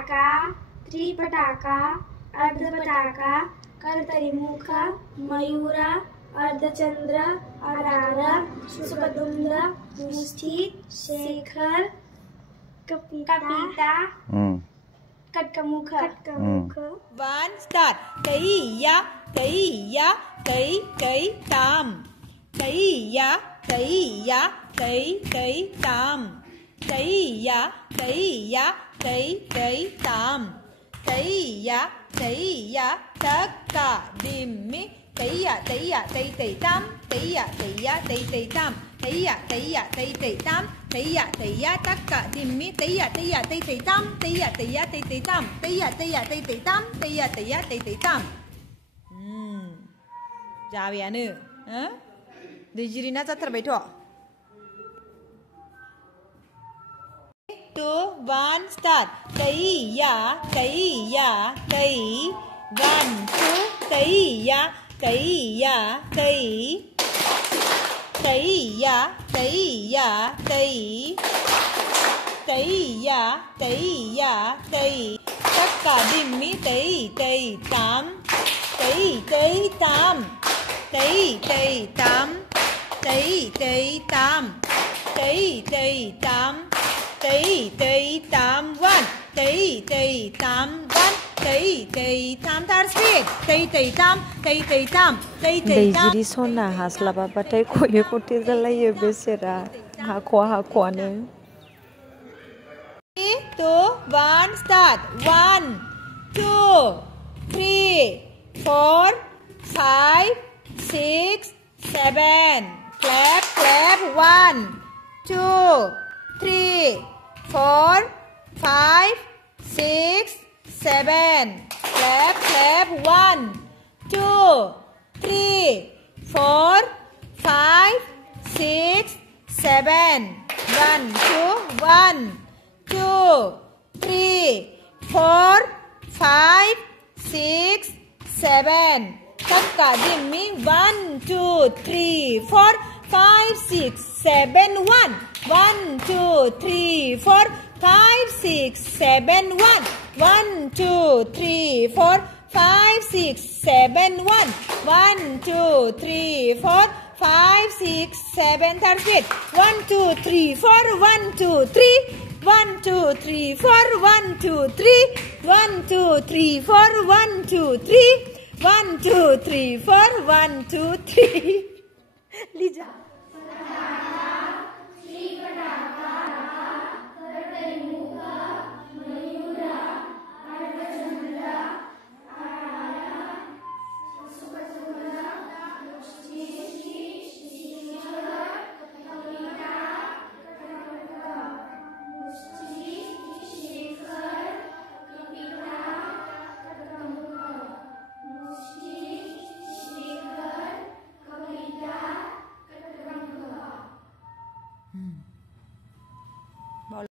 पटाका, त्रिपटाका, अर्धपटाका, कर्तरिमुख, मयूर, अर्धचंद्र, Arar, सुपदुम्र, मुष्टि, Shekhar, कपिता, कटकमुख। One start. Kaiya, kaiya, kai tam. Kaiya, kaiya, kai tam. Kaiya, kaiya, kai tam. Kaiya, kaiya, takka dimmi. Kaiya, tay tam. Kaiya, tay tam. Kaiya, tay tam. Kaiya, takka dimmi. Kaiya, tay tam. Kaiya, tay tam. Kaiya, tay tam. Kaiya, tay tam. जाबायानो दैजिरिना जाथारबायथ'। 2 1 start. Kaiya, kaiya, kai. 1 2 kaiya, kaiya, kai. Kaiya, kaiya, kai. Kaiya, kaiya, kai. Takka dimmi tay tam. Tay tam. Tay tam. Tay tam. Tay tam. Tay tam. 1 tay tam. 1 tay tam. Third speed. Tay tam. Tay tam. दैजिरि सना हास्लाबाबाथाय खये खथे जालायो बेसेरा हाख'वानो। 3 2 1 start. 1 2 3 4 5 6 7 clap 1 2 3 4 5 6 7 clap 1 2 3 4 5 6 7 1 2 1 2 3 4 5 6 7 takka dimmi 1 2 3 4 5 6 7 1 1 2 3 4 5 6 7 1 1 2 3 4 5 6 7 1 1 2 3 4 5 6 7 third speed. 1 2 3 4 1 2 3 1 2 3 4 1 2 3 1 2 3 4 1 2 3 1 2 3 4 1 2 3 Lisa